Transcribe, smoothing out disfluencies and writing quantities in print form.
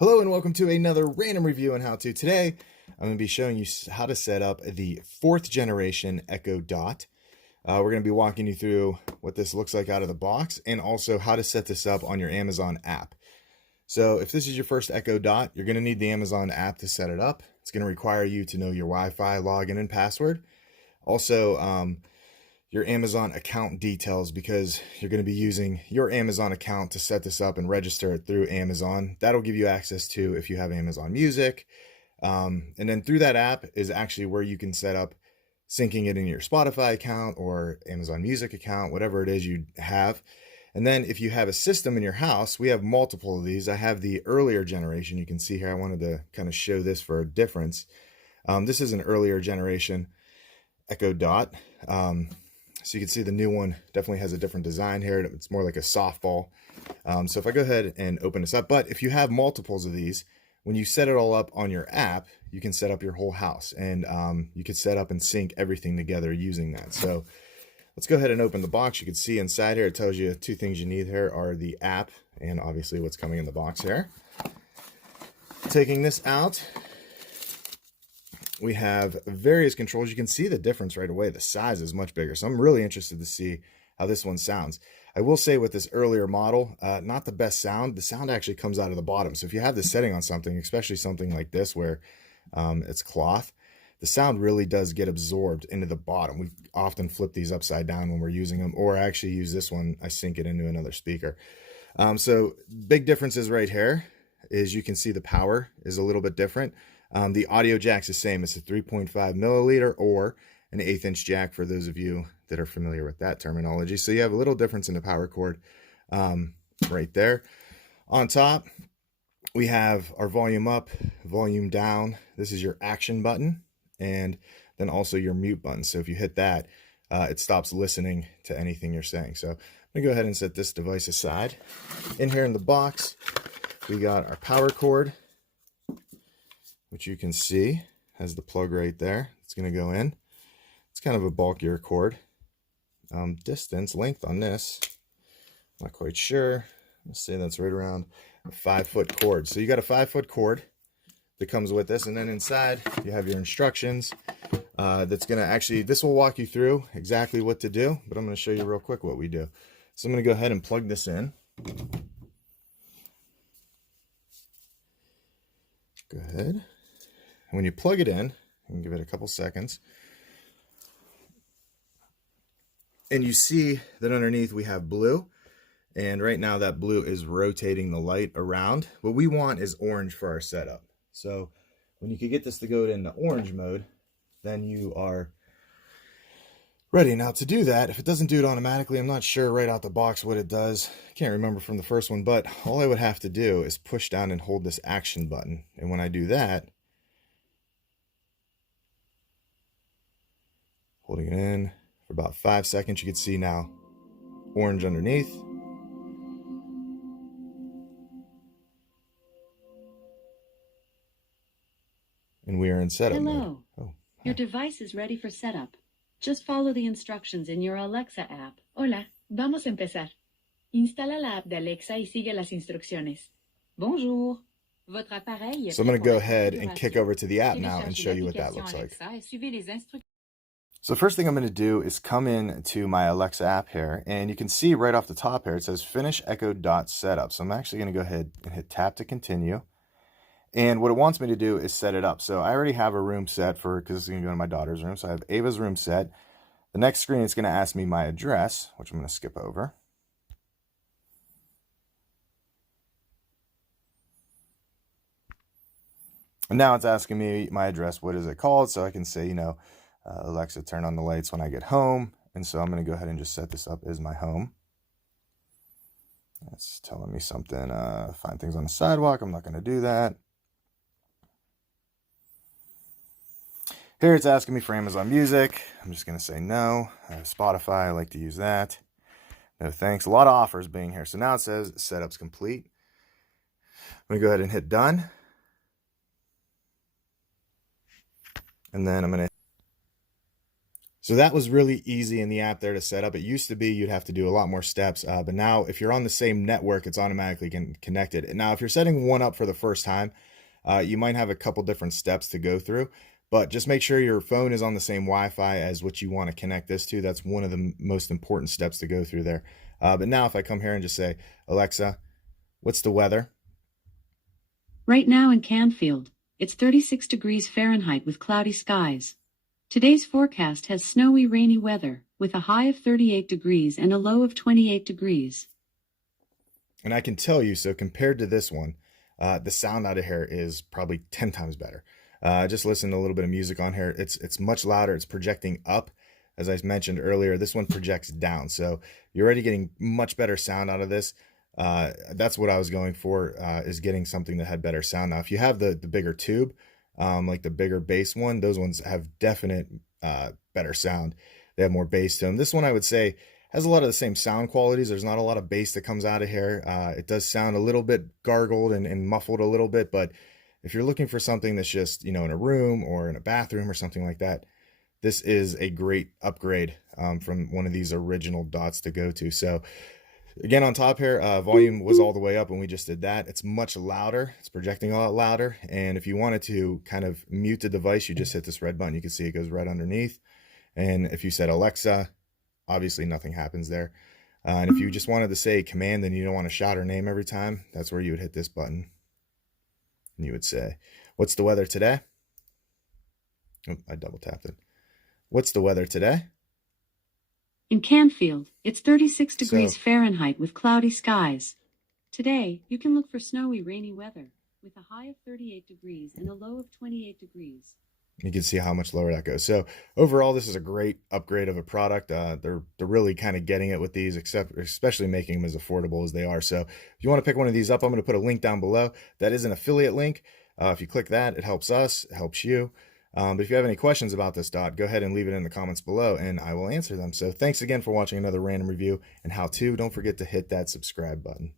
Hello and welcome to another random review and how-to. Today, I'm going to be showing you how to set up the 4th generation Echo Dot. We're going to be walking you through what this looks like out of the box and also how to set this up on your Amazon app. So if this is your first Echo Dot, you're going to need the Amazon app to set it up. It's going to require you to know your Wi-Fi login and password. Also, your Amazon account details, because you're going to be using your Amazon account to set this up and register it through Amazon. That'll give you access to if you have Amazon Music. And then through that app is actually where you can set up syncing it in your Spotify account or Amazon Music account, whatever it is you have. And then if you have a system in your house, we have multiple of these. I have the earlier generation. You can see here, I wanted to kind of show this for a difference. This is an earlier generation Echo Dot. So you can see the new one definitely has a different design here. It's more like a softball. So if I go ahead and open this up, but if you have multiples of these, when you set it all up on your app, you can set up your whole house, and you can set up and sync everything together using that. So let's go ahead and open the box. You can see inside here, it tells you two things you need here are the app and obviously what's coming in the box here. Taking this out, we have various controls. You can see the difference right away. The size is much bigger. So I'm really interested to see how this one sounds. I will say with this earlier model, not the best sound. The sound actually comes out of the bottom. So if you have this setting on something, especially something like this where it's cloth, the sound really does get absorbed into the bottom. We often flip these upside down when we're using them, or I actually use this one. I sync it into another speaker. So big differences right here is you can see the power is a little bit different. The audio jack's the same. It's a 3.5 milliliter or an 1/8 inch jack for those of you that are familiar with that terminology. So you have a little difference in the power cord right there. On top, we have our volume up, volume down. This is your action button, and then also your mute button. So if you hit that, it stops listening to anything you're saying. So I'm gonna go ahead and set this device aside. In here in the box, we got our power cord, which you can see has the plug right there. It's going to go in. It's kind of a bulkier cord. Length on this, not quite sure. Let's say that's right around a 5-foot cord. So you got a 5-foot cord that comes with this, and then inside you have your instructions. That's going to actually, this will walk you through exactly what to do, but I'm going to show you real quick what we do. So I'm going to go ahead and plug this in. Go ahead. And when you plug it in, you can give it a couple seconds, and you see that underneath we have blue, and right now that blue is rotating the light around. What we want is orange for our setup. So when you can get this to go into orange mode, then you are ready. Now to do that, if it doesn't do it automatically, I'm not sure right out the box what it does. I can't remember from the first one, but all I would have to do is push down and hold this action button. And when I do that, holding it in for about 5 seconds, you can see now orange underneath. And we are in setup mode. Hello. Your device is ready for setup. Just follow the instructions in your Alexa app. Hola, vamos a empezar. Instala la app de Alexa y sigue las instrucciones. Bonjour. Votre appareil est So I'm going to prêt pour go la ahead and kick configuration. over to the app now and Téléchargez show you what that l'application looks like. Alexa et suivez les instructions. So first thing I'm going to do is come in to my Alexa app here, and you can see right off the top here, it says finish Echo Dot setup. So I'm actually going to go ahead and hit tap to continue. And what it wants me to do is set it up. So I already have a room set for, because it's going to go to my daughter's room. So I have Ava's room set. The next screen, it's going to ask me my address, which I'm going to skip over. And now it's asking me my address. What is it called? So I can say, Alexa, turn on the lights when I get home. And so I'm going to go ahead and just set this up as my home. It's telling me something, find things on the sidewalk. I'm not going to do that. Here it's asking me for Amazon Music. I'm just going to say no. Spotify, I like to use that. No thanks. A lot of offers being here. So now it says setup's complete. I'm going to go ahead and hit done. And then I'm going to So that was really easy in the app there to set up. It used to be you'd have to do a lot more steps, but now if you're on the same network, it's automatically connected. And now if you're setting one up for the first time, you might have a couple different steps to go through, but just make sure your phone is on the same Wi-Fi as what you want to connect this to. That's one of the most important steps to go through there. But now if I come here and just say, Alexa, what's the weather? Right now in Canfield, it's 36 degrees Fahrenheit with cloudy skies. Today's forecast has snowy, rainy weather, with a high of 38 degrees and a low of 28 degrees. And I can tell you, so compared to this one, the sound out of here is probably 10 times better. Just listen to a little bit of music on here. It's much louder. It's projecting up. As I mentioned earlier, this one projects down. So you're already getting much better sound out of this. That's what I was going for, is getting something that had better sound. Now, if you have the bigger tube, like the bigger bass one, those ones have definite better sound. They have more bass to them. This one, I would say, has a lot of the same sound qualities. There's not a lot of bass that comes out of here. It does sound a little bit gargled and muffled a little bit, but if you're looking for something that's just, in a room or in a bathroom or something like that, this is a great upgrade from one of these original dots to go to. So again, on top here, volume was all the way up when we just did that. It's much louder. It's projecting a lot louder. And if you wanted to kind of mute the device, you just hit this red button. You can see it goes right underneath. And if you said Alexa, obviously nothing happens there. And if you just wanted to say command and you don't want to shout her name every time, that's where you would hit this button. And you would say, what's the weather today? Oh, I double tapped it. What's the weather today? In Canfield, it's 36 degrees Fahrenheit with cloudy skies. Today, you can look for snowy, rainy weather, with a high of 38 degrees and a low of 28 degrees. You can see how much lower that goes. So overall, this is a great upgrade of a product. They're really kind of getting it with these, especially making them as affordable as they are. So if you want to pick one of these up, I'm going to put a link down below. That is an affiliate link. If you click that, it helps us, it helps you. But if you have any questions about this dot, go ahead and leave it in the comments below and I will answer them. So thanks again for watching another random review and how to. Don't forget to hit that subscribe button.